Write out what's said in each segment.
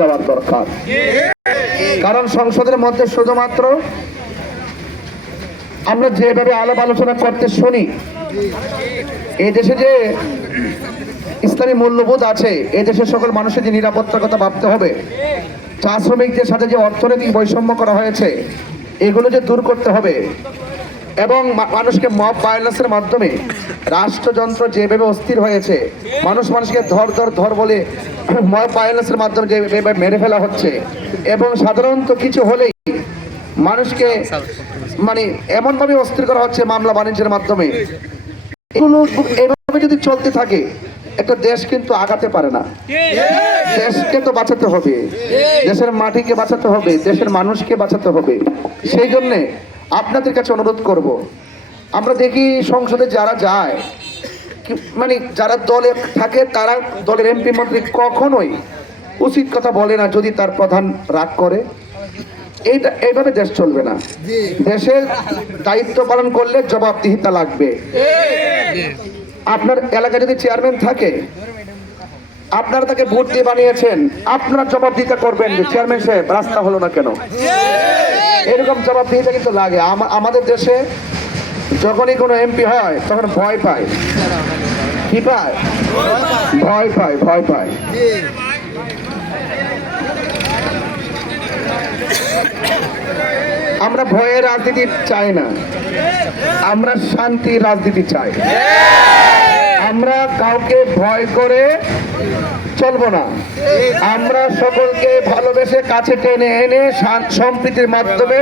যাওয়ার দরকার। কারণ সংসদের মধ্যে শুধুমাত্র আমরা যেভাবে আলাপ আলোচনা করতে শুনি, এই দেশে যে ইসলামী মূল্যবোধ আছে, এই দেশের সকল মানুষের যে নিরাপত্তার কথা ভাবতে হবে, চা শ্রমিকদের সাথে যে অর্থনৈতিক বৈষম্য করা হয়েছে এগুলো যে দূর করতে হবে, এবং মানুষকে মব ভায়োলেন্সের মাধ্যমে রাষ্ট্রযন্ত্র যেভাবে অস্থির হয়েছে, মানুষকে ধর বলে মব ভায়োলেন্সের মাধ্যমে যেভাবে মেরে ফেলা হচ্ছে, এবং সাধারণত কিছু হলেই মানুষকে এমনভাবে অস্থির করা হচ্ছে মামলা বাণিজ্যের মাধ্যমে, এগুলো এভাবে যদি চলতে থাকে একটা দেশ কিন্তু আগাতে পারে না। দেশকে তো বাঁচাতে হবে, দেশের মাটিকে বাঁচাতে হবে, দেশের মানুষকে বাঁচাতে হবে। সেই জন্যে আপনাদের কাছে অনুরোধ করব, আমরা দেখি সংসদে যারা যায়, যারা দলে থাকে তারা দলের এমপি মন্ত্রী কখনোই উচিত কথা বলে না যদি তার প্রধান রাগ করে। এইভাবে দেশ চলবে না। দেশের দায়িত্ব পালন করলে জবাবদিহিতা লাগবে। আপনার এলাকায় যদি চেয়ারম্যান থাকে, আপনারা তাকে ভোট দিয়ে বানিয়েছেন, আপনারা জবাবদিহিতা করবেন যে চেয়ারম্যান সাহেব রাস্তা হলো না কেন। এরকম জবাবদিহিতা কিন্তু লাগে। আমাদের দেশে যখনই কোনো এমপি হয় তখন ভয় পায়। কি পায়? ভয় পায়। আমরা ভয়ের রাজনীতি চাই না, আমরা শান্তির রাজনীতি চাই। আমরা কাউকে ভয় করে চলবো না, আমরা সকলকে ভালোবেসে কাছে টেনে এনে সম্প্রীতির মাধ্যমে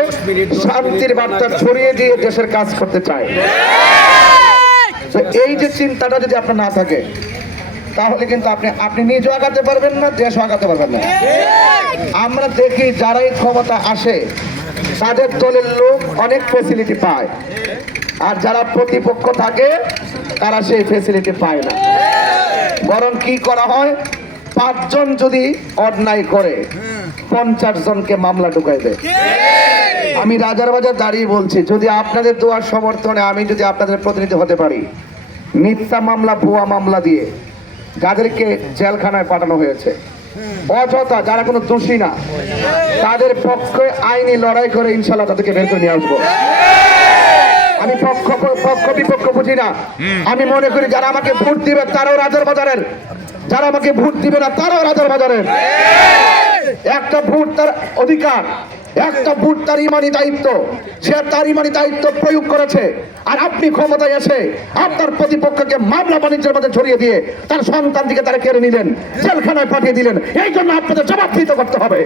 শান্তির বার্তা ছড়িয়ে দিয়ে দেশের কাজ করতে চাই। এই যে চিন্তাটা যদি আপনার না থাকে তাহলে কিন্তু আপনি নিজেও আগাতে পারবেন না, দেশও আগাতে পারবেন না। আমরা দেখি যারাই ক্ষমতা আসে তাদের দলের লোক অনেক ফ্যাসিলিটি পায়, আর যারা প্রতিপক্ষ থাকে তারা সেই ফ্যাসিলিটি পায় না। বরং কি করা হয়, 5 জন যদি অন্যায় করে 50 জনকে মামলা ঢুকাই দেয়। আমি রাজার বাজার দাঁড়িয়ে বলছি, যদি আপনাদের দোয়ার সমর্থনে আমি যদি আপনাদের প্রতিনিধি হতে পারি, মিথ্যা মামলা ভুয়া মামলা দিয়ে যাদেরকে জেলখানায় পাঠানো হয়েছে অযথা, যারা কোনো দোষী না, তাদের পক্ষে আইনি লড়াই করে ইনশাল্লাহ তাদেরকে বের করে নিয়ে আসবো। আমি পক্ষ বিপক্ষ বুঝি না। আমি মনে করি যারা আমাকে ভোট দিবে তারাও রাজার বাজারের, যারা আমাকে ভোট দিবে না তারাও রাজার বাজারের। একটা ভোট তার অধিকার, একটা ভোট তার ইমানি দায়িত্ব, সে তার ইমানি দায়িত্ব প্রয়োগ করেছে। আর আপনি ক্ষমতায় এসে আপনার প্রতিপক্ষকে মামলা বাণিজ্যের মধ্যে ছড়িয়ে দিয়ে তার সন্তান দিকে তারা কেড়ে নিলেন, জেলখানায় পাঠিয়ে দিলেন। এই জন্য আপনাদের জবাবদিহিত করতে হবে।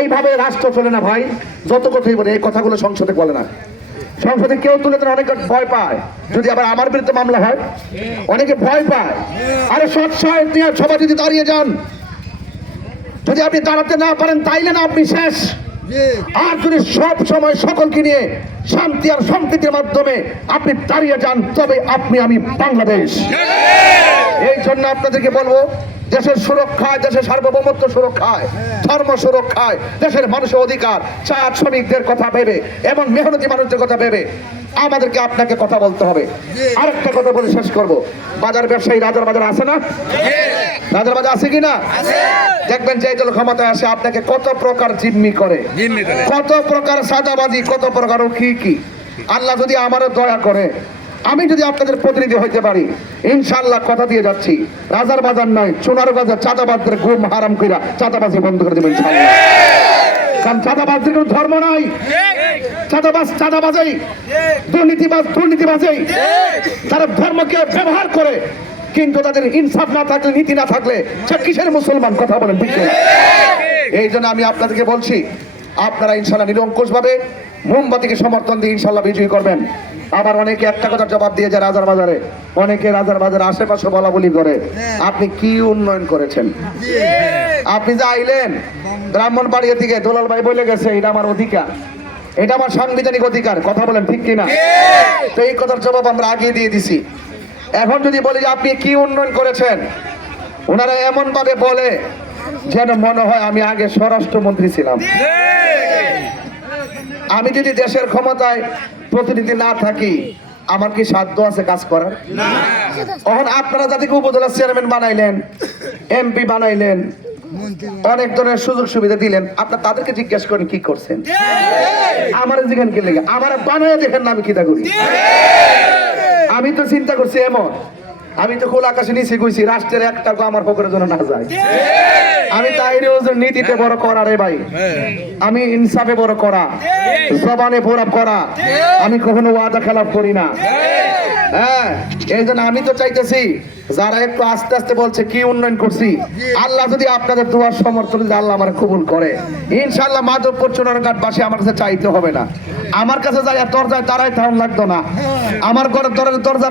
এইভাবে রাষ্ট্র চলে না ভাই। যত কথাই বলে এই কথাগুলো সংসদে বলে না, সংসদে কেউ তুলে দেন, অনেকে ভয় পায়। যদি আবার আমার বিরুদ্ধে মামলা হয় অনেকে ভয় পায়। আরে সবাই যদি দাঁড়িয়ে যান, যদি আপনি দাঁড়াতে না পারেন তাইলে না আপনি শেষ। আর যদি সব সময় সকলকে নিয়ে শান্তি আর সম্প্রীতির মাধ্যমে আপনি দাঁড়িয়ে যান, তবে আমি বাংলাদেশ। এই জন্য আপনাদেরকে বলবো, দেশের সুরক্ষায়, দেশের সার্বভৌমত্ব সুরক্ষায়, ধর্ম সুরক্ষায়, দেশের মানুষের অধিকার, চা শ্রমিকদের কথা ভেবে এবং মেহনতি মানুষদের কথা ভেবে আমাদেরকে আপনাকে কথা বলতে হবে। আরেকটা কথা বলে শেষ করব, বাজার ব্যবসায়ী রাজার বাজার আছে না? রাজার বাজার আছে কিনা? দেখবেন যে দল ক্ষমতায় আসে আপনাকে কত প্রকার জিম্মি করে, কত প্রকার সাদাবাজি, কত প্রকার কি। আল্লাহ যদি আমারও দয়া করে, আমি যদি আপনাদের প্রতিনিধি হইতে পারি, ইনশাআল্লাহ কথা দিয়ে যাচ্ছি, রাজার বাজার নয়, সোনার বাজার চাঁদাবাজদের ঘুম হারাম কইরা চাঁদাবাজি বন্ধ করে দেবেন ইনশাআল্লাহ। কারণ চাঁদাবাজদের কোনো ধর্ম নাই। চাঁদাবাজেই, দুর্নীতিবাজেই তারা ধর্মকে ব্যবহার করে, কিন্তু তাদের ইনসাফ না থাকলে, নীতি না থাকলে সে কিসের মুসলমান? কথা বলেন ঠিক না? এই জন্য আমি আপনাদেরকে বলছি, আপনারা ইনশাআল্লাহ নিরঙ্কুশ ভাবে মোমবাতিকে সমর্থন দিয়ে ইনশাআল্লাহ বিজয়ী করবেন। আবার অনেকে একটা কথার জবাব দিয়ে যায় রাজার বাজারে, অনেকে রাজার বাজার আশেপাশে বলা বলি করে, আপনি কি উন্নয়ন করেছেন? আপনি যে আইলেন ব্রাহ্মণবাড়িয়া থেকে, দোলাল ভাই বলে গেছে এটা আমার অধিকার, এটা আমার সাংবিধানিক অধিকার। কথা বলেন ঠিক কিনা? তো এই কথার জবাব আমরা আগে দিয়ে দিছি। এখন যদি বলি যে আপনি কি উন্নয়ন করেছেন, ওনারা এমন ভাবে বলে যেন মনে হয় আমি আগে স্বরাষ্ট্রমন্ত্রী ছিলাম। আমি যদি দেশের ক্ষমতায় প্রতিনিধি না থাকি, আমার কি সাধ্য আছে কাজ করার? এখন আপনারা যাদেরকে উপজেলা চেয়ারম্যান বানাইলেন, এমপি বানাইলেন, অনেক ধরনের সুযোগ সুবিধা দিলেন, আপনার তাদেরকে জিজ্ঞেস করেন কি করছেন। আমার জিজ্ঞান কি লেগে আমার বানায় দেখেন না আমি কিতা করি। আমি তো চিন্তা করছি এমন, আমি তো খোলা আকাশে নিচে কইছি রাষ্ট্রের এক টাকা আমার পকেটের জন্য না যায়। আমি তাই নীতিতে বড় করা রে ভাই, আমি ইনসাফে বড় করা, জবানে বড় করা, আমি কখনো ওয়াদা খেলাপ করি না। হ্যাঁ, এই জন্য আমি তো চাইতেছি যারা একটু আস্তে আস্তে বলছে কি উন্নয়ন করছি, আল্লাহ যদি আপনাদের দোয়ার সমর্থন যদি আল্লাহ আমার কবুল করে, ইনশাআল্লাহ মাধবপুর চুনারঘাটবাসী আমার কাছে চাইতে হবে না। আমার কাছে যাই দরজায় তারাই থাউন লাগতো না, আমার ঘরের দরজা